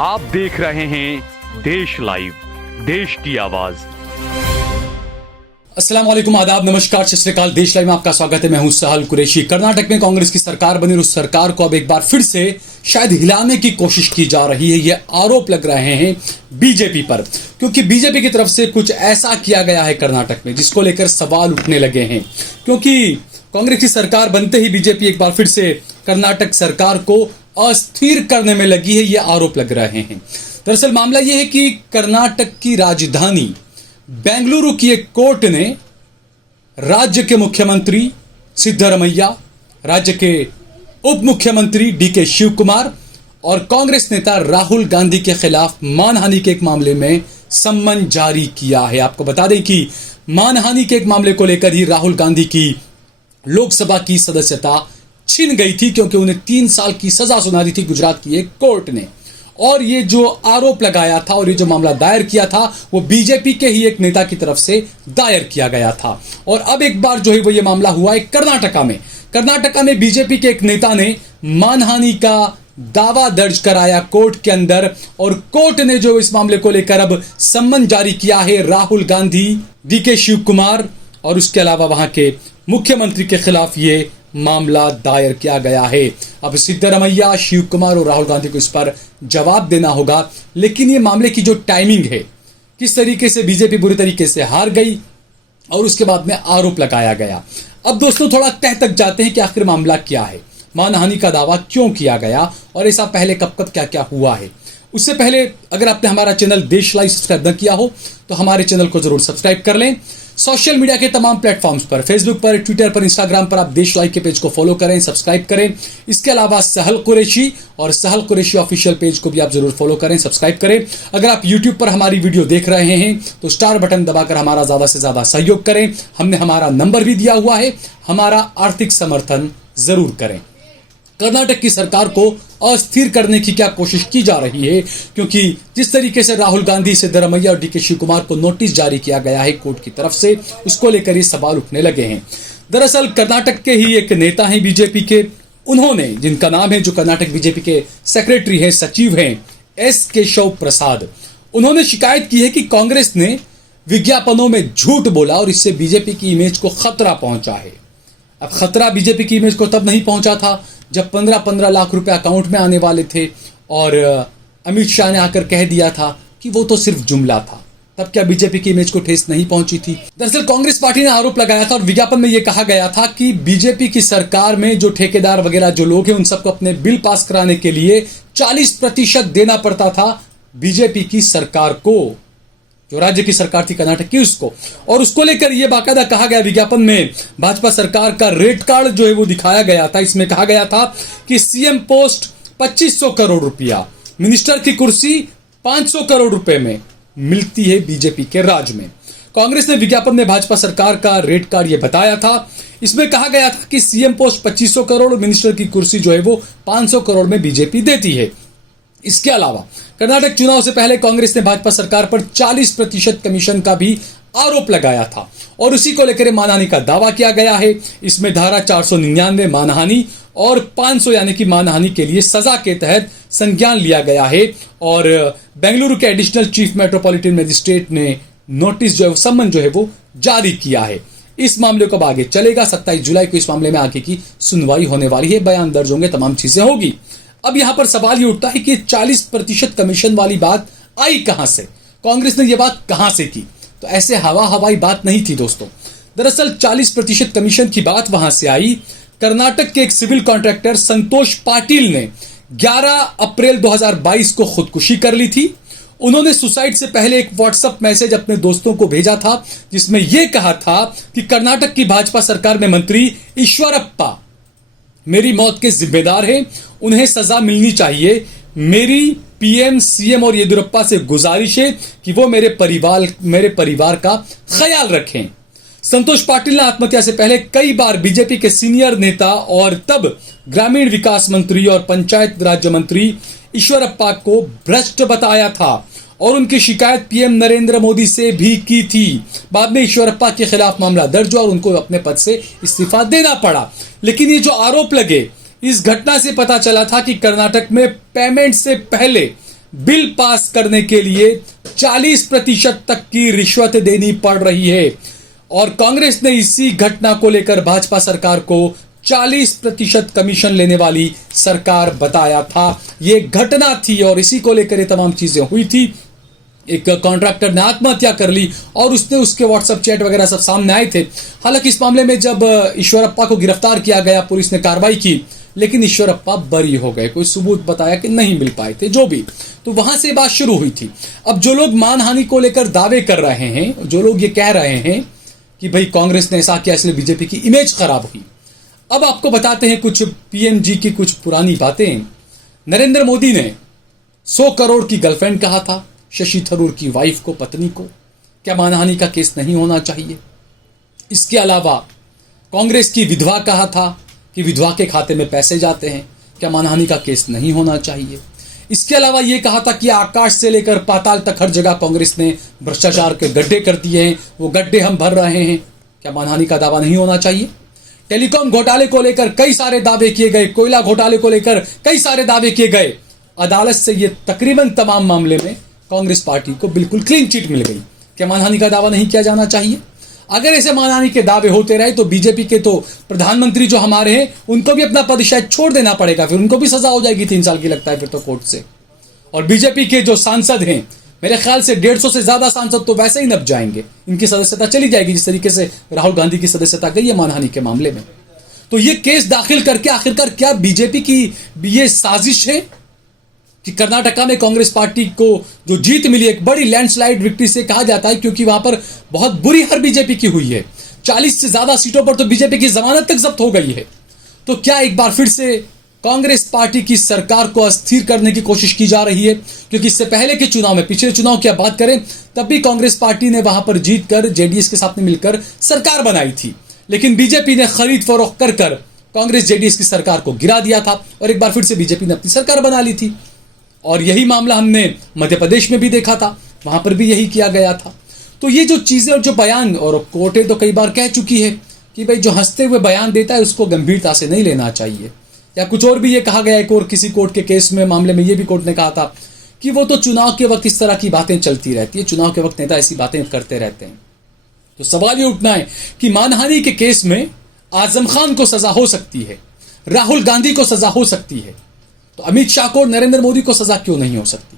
आप देख रहे हैं देश लाइव, देश की आवाज। अस्सलाम वालेकुम, आदाब, नमस्कार, सत श्री अकाल। देश लाइव में आपका स्वागत है। मैं हूं सहल कुरैशी। कर्नाटक में कांग्रेस की सरकार बनी और उस सरकार को अब एक बार फिर से शायद हिलाने की कोशिश की जा रही है। ये आरोप लग रहे हैं बीजेपी पर, क्योंकि बीजेपी की तरफ से कुछ ऐसा किया गया है कर्नाटक में जिसको लेकर सवाल उठने लगे हैं। क्योंकि कांग्रेस की सरकार बनते ही बीजेपी एक बार फिर से कर्नाटक सरकार को अस्थिर करने में लगी है, ये आरोप लग रहे हैं। दरअसल मामला यह है कि कर्नाटक की राजधानी बेंगलुरु की एक कोर्ट ने राज्य के मुख्यमंत्री सिद्धरमैया, राज्य के उप मुख्यमंत्री डीके शिव कुमार और कांग्रेस नेता राहुल गांधी के खिलाफ मानहानि के एक मामले में सम्मन जारी किया है। आपको बता दें कि मानहानि के एक मामले को लेकर ही राहुल गांधी की लोकसभा की सदस्यता छिन गई थी, क्योंकि उन्हें 3 साल की सजा सुना दी थी गुजरात की एक कोर्ट ने। और ये जो आरोप लगाया था और ये जो मामला दायर किया था वो बीजेपी के ही एक नेता की तरफ से दायर किया गया था। और अब एक बार जो है वो ये मामला हुआ है कर्नाटका में। कर्नाटका में बीजेपी के एक नेता ने मानहानि का दावा दर्ज कराया कोर्ट के अंदर, और कोर्ट ने जो इस मामले को लेकर अब सम्मन जारी किया है राहुल गांधी, डीके शिव कुमार और उसके अलावा वहां के मुख्यमंत्री के खिलाफ ये मामला दायर किया गया है। अब सिद्धरमैया, शिव कुमार और राहुल गांधी को इस पर जवाब देना होगा। लेकिन ये मामले की जो टाइमिंग है, किस तरीके से बीजेपी बुरी तरीके से हार गई और उसके बाद में आरोप लगाया गया। अब दोस्तों थोड़ा तह तक जाते हैं कि आखिर मामला क्या है, मानहानि का दावा क्यों किया गया और ऐसा पहले कब कब क्या क्या हुआ है। उससे पहले अगर आपने हमारा चैनल देश लाइव सब्सक्राइब न किया हो तो हमारे चैनल को जरूर सब्सक्राइब कर लें। सोशल मीडिया के तमाम प्लेटफॉर्म्स पर, फेसबुक पर, ट्विटर पर, इंस्टाग्राम पर आप देश लाइव के पेज को फॉलो करें, सब्सक्राइब करें। इसके अलावा सहल कुरैशी और सहल कुरैशी ऑफिशियल पेज को भी आप जरूर फॉलो करें, सब्सक्राइब करें। अगर आप यूट्यूब पर हमारी वीडियो देख रहे हैं तो स्टार बटन दबाकर हमारा ज्यादा से ज्यादा सहयोग करें। हमने हमारा नंबर भी दिया हुआ है, हमारा आर्थिक समर्थन जरूर करें। कर्नाटक की सरकार को अस्थिर करने की क्या कोशिश की जा रही है, क्योंकि जिस तरीके से राहुल गांधी, सिद्धरमैया और डीके शिव कुमार को नोटिस जारी किया गया है कोर्ट की तरफ से, उसको लेकर ये सवाल उठने लगे हैं। दरअसल कर्नाटक के ही एक नेता हैं बीजेपी के, उन्होंने, जिनका नाम है, जो कर्नाटक बीजेपी के सेक्रेटरी है, सचिव हैं, एस केशव प्रसाद, उन्होंने शिकायत की है कि कांग्रेस ने विज्ञापनों में झूठ बोला और इससे बीजेपी की इमेज को खतरा पहुंचा है। अब खतरा बीजेपी की इमेज को तब नहीं पहुंचा था जब 15-15 लाख रुपए अकाउंट में आने वाले थे और अमित शाह ने आकर कह दिया था कि वो तो सिर्फ जुमला था। तब क्या बीजेपी की इमेज को ठेस नहीं पहुंची थी? दरअसल कांग्रेस पार्टी ने आरोप लगाया था और विज्ञापन में यह कहा गया था कि बीजेपी की सरकार में जो ठेकेदार वगैरह जो लोग हैं उन सबको अपने बिल पास कराने के लिए 40% देना पड़ता था बीजेपी की सरकार को, जो राज्य की सरकार थी कर्नाटक की, उसको। और उसको लेकर यह बाकायदा कहा गया विज्ञापन में, भाजपा सरकार का रेट कार्ड जो है वो दिखाया गया था। इसमें कहा गया था कि सीएम पोस्ट 2500 करोड़ रुपया, मिनिस्टर की कुर्सी 500 करोड़ रुपए में मिलती है बीजेपी के राज में। कांग्रेस ने विज्ञापन में भाजपा सरकार का रेट कार्ड ये बताया था। इसमें कहा गया था कि सीएम पोस्ट 2500 करोड़ और मिनिस्टर की कुर्सी जो है वो 500 करोड़ में बीजेपी देती है। इसके अलावा कर्नाटक चुनाव से पहले कांग्रेस ने भाजपा सरकार पर 40% कमीशन का भी आरोप लगाया था और उसी को लेकर मानहानि का दावा किया गया है। इसमें धारा 499 मानहानि और 500 यानी कि मानहानि के लिए सजा के तहत संज्ञान लिया गया है। और बेंगलुरु के एडिशनल चीफ मेट्रोपॉलिटन मजिस्ट्रेट ने नोटिस जो है, सम्मन जो है वो जारी किया है। इस मामले को अब आगे चलेगा। 27 जुलाई को इस मामले में आगे की सुनवाई होने वाली है, बयान दर्ज होंगे, तमाम चीजें होगी। अब यहां पर सवाल ये उठता है कि 40% कमीशन वाली बात आई कहां से, कांग्रेस ने यह बात कहां से की? तो ऐसे हवाई बात नहीं थी दोस्तों। दरअसल 40% कमीशन की बात वहां से आई। कर्नाटक के एक सिविल कॉन्ट्रैक्टर संतोष पाटिल ने 11 अप्रैल 2022 को खुदकुशी कर ली थी। उन्होंने सुसाइड से पहले एक व्हाट्सएप मैसेज अपने दोस्तों को भेजा था जिसमें यह कहा था कि कर्नाटक की भाजपा सरकार में मंत्री ईश्वरप्पा मेरी मौत के जिम्मेदार हैं, उन्हें सजा मिलनी चाहिए। मेरी पीएम, सीएम और येदियुरप्पा से गुजारिश है कि वो मेरे परिवार का ख्याल रखें। संतोष पाटिल ने आत्महत्या से पहले कई बार बीजेपी के सीनियर नेता और तब ग्रामीण विकास मंत्री और पंचायत राज्य मंत्री ईश्वरप्पा को भ्रष्ट बताया था और उनकी शिकायत पीएम नरेंद्र मोदी से भी की थी। बाद में ईश्वरप्पा के खिलाफ मामला दर्ज हुआ और उनको अपने पद से इस्तीफा देना पड़ा। लेकिन ये जो आरोप लगे, इस घटना से पता चला था कि कर्नाटक में पेमेंट से पहले बिल पास करने के लिए 40% तक की रिश्वत देनी पड़ रही है। और कांग्रेस ने इसी घटना को लेकर भाजपा सरकार को 40% कमीशन लेने वाली सरकार बताया था। ये घटना थी और इसी को लेकर ये तमाम चीजें हुई थी। एक कॉन्ट्रैक्टर ने आत्महत्या कर ली और उसके व्हाट्सएप चैट वगैरह सब सामने आए थे। हालांकि इस मामले में जब ईश्वरप्पा को गिरफ्तार किया गया, पुलिस ने कार्रवाई की, लेकिन ईश्वरप्पा बरी हो गए। कोई सबूत बताया कि नहीं मिल पाए थे, जो भी, तो वहां से बात शुरू हुई थी। अब जो लोग मानहानि को लेकर दावे कर रहे हैं, जो लोग ये कह रहे हैं कि भाई कांग्रेस ने ऐसा किया इसलिए बीजेपी की इमेज खराब हुई, अब आपको बताते हैं कुछ पीएमजी की कुछ पुरानी बातें। नरेंद्र मोदी ने 100 करोड़ की गर्लफ्रेंड कहा था शशि थरूर की वाइफ को, पत्नी को। क्या मानहानि का केस नहीं होना चाहिए? इसके अलावा कांग्रेस की विधवा कहा था कि विधवा के खाते में पैसे जाते हैं, क्या मानहानि का केस नहीं होना चाहिए? इसके अलावा यह कहा था कि आकाश से लेकर पाताल तक हर जगह कांग्रेस ने भ्रष्टाचार के गड्ढे कर दिए हैं, वो गड्ढे हम भर रहे हैं, क्या मानहानि का दावा नहीं होना चाहिए? टेलीकॉम घोटाले को लेकर कई सारे दावे किए गए, कोयला घोटाले को लेकर कई सारे दावे किए गए। अदालत से ये तकरीबन तमाम मामले में कांग्रेस पार्टी को बिल्कुल क्लीन चिट मिल गई। क्या मानहानि का दावा नहीं किया जाना चाहिए? अगर ऐसे मानहानि के दावे होते रहे तो बीजेपी के तो प्रधानमंत्री जो हमारे हैं, उनको भी अपना पद शायद छोड़ देना पड़ेगा, फिर उनको भी सजा हो जाएगी 3 साल की, लगता है फिर तो कोर्ट से। और बीजेपी के जो सांसद हैं, मेरे ख्याल से 150 से ज्यादा सांसद तो वैसे ही नप जाएंगे, इनकी सदस्यता चली जाएगी, जिस तरीके से राहुल गांधी की सदस्यता गई है मानहानि के मामले में। तो ये केस दाखिल करके आखिरकार क्या बीजेपी की ये साजिश है कि कर्नाटका में कांग्रेस पार्टी को जो जीत मिली, एक बड़ी लैंडस्लाइड विक्ट्री से कहा जाता है, क्योंकि वहां पर बहुत बुरी हार बीजेपी की हुई है। 40 से ज्यादा सीटों पर तो बीजेपी की जमानत तक जब्त हो गई है। तो क्या एक बार फिर से कांग्रेस पार्टी की सरकार को अस्थिर करने की कोशिश की जा रही है? क्योंकि इससे पहले के चुनाव में, पिछले चुनाव की बात करें, तब भी कांग्रेस पार्टी ने वहां पर जीतकर जेडीएस के साथ मिलकर सरकार बनाई थी, लेकिन बीजेपी ने खरीद फरोख्त कर कांग्रेस जेडीएस की सरकार को गिरा दिया था और एक बार फिर से बीजेपी ने अपनी सरकार बना ली थी। और यही मामला हमने मध्य प्रदेश में भी देखा था, वहां पर भी यही किया गया था। तो ये जो चीजें और जो बयान, और कोर्टें तो कई बार कह चुकी है कि भाई जो हंसते हुए बयान देता है उसको गंभीरता से नहीं लेना चाहिए। या कुछ और भी ये कहा गया, एक और किसी कोर्ट के केस में, मामले में ये भी कोर्ट ने कहा था कि वो तो चुनाव के वक्त इस तरह की बातें चलती रहती है, चुनाव के वक्त नेता ऐसी बातें करते रहते हैं। तो सवाल ये उठना है कि मानहानि के केस में आजम खान को सजा हो सकती है, राहुल गांधी को सजा हो सकती है, तो अमित शाह को, नरेंद्र मोदी को सजा क्यों नहीं हो सकती?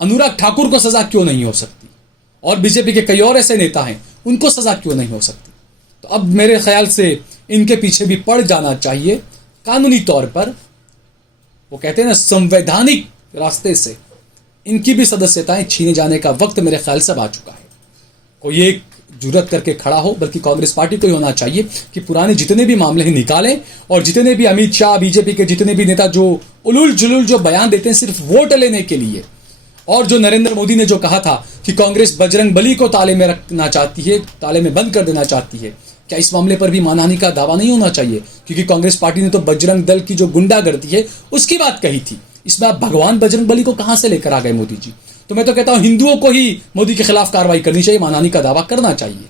अनुराग ठाकुर को सजा क्यों नहीं हो सकती? और बीजेपी के कई और ऐसे नेता हैं, उनको सजा क्यों नहीं हो सकती? तो अब मेरे ख्याल से इनके पीछे भी पड़ जाना चाहिए कानूनी तौर पर। वो कहते हैं ना, संवैधानिक रास्ते से इनकी भी सदस्यताएं छीने जाने का वक्त मेरे ख्याल से आ चुका है। कोई एक जुर्रत करके खड़ा हो, बल्कि कांग्रेस पार्टी को ही होना चाहिए कि पुराने जितने भी मामले हैं निकालें, और जितने भी अमित शाह, बीजेपी के जितने भी नेता जो उलूल जुलूल जो बयान देते हैं सिर्फ वोट लेने के लिए, और जो नरेंद्र मोदी ने जो कहा था कि कांग्रेस बजरंग बली को ताले में रखना चाहती है, ताले में बंद कर देना चाहती है, क्या इस मामले पर भी मानहानि का दावा नहीं होना चाहिए? क्योंकि कांग्रेस पार्टी ने तो बजरंग दल की जो गुंडागर्दी है उसकी बात कही थी। इसमें आप भगवान बजरंग बली को कहां से लेकर आ गए मोदी जी? तो मैं तो कहता हूं हिंदुओं को ही मोदी के खिलाफ कार्रवाई करनी चाहिए, मानहानि का दावा करना चाहिए,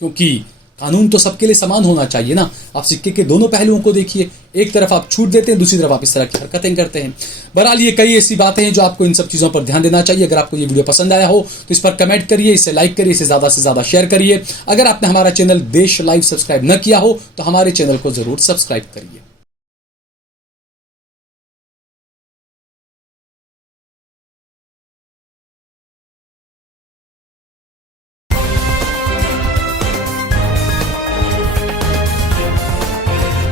क्योंकि कानून तो सबके लिए समान होना चाहिए ना। आप सिक्के के दोनों पहलुओं को देखिए, एक तरफ आप छूट देते हैं, दूसरी तरफ आप इस तरह की हरकतें करते हैं। बहरहाल ये कई ऐसी बातें हैं जो आपको इन सब चीजों पर ध्यान देना चाहिए। अगर आपको ये वीडियो पसंद आया हो तो इस पर कमेंट करिए, इसे लाइक करिए, इसे ज्यादा से ज्यादा शेयर करिए। अगर आपने हमारा चैनल देश लाइव सब्सक्राइब न किया हो तो हमारे चैनल को जरूर सब्सक्राइब करिए।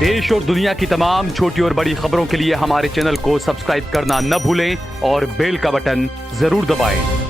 देश और दुनिया की तमाम छोटी और बड़ी खबरों के लिए हमारे चैनल को सब्सक्राइब करना न भूलें और बेल का बटन जरूर दबाएं।